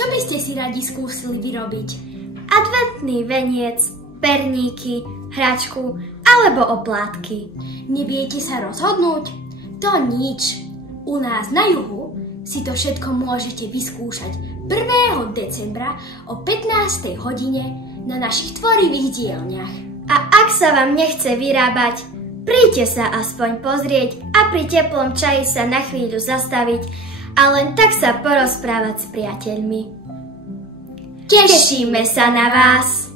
Čo by ste si radi skúsili vyrobiť? Adventný veniec, perníky, hračku alebo oplátky. Neviete sa rozhodnúť? To nič. U nás na juhu si to všetko môžete vyskúšať 1. decembra o 15. hodine na našich tvorivých dielňach. A ak sa vám nechce vyrábať, príďte sa aspoň pozrieť a pri teplom čaji sa na chvíľu zastaviť a len tak sa porozprávať s priateľmi. Tešíme sa na vás!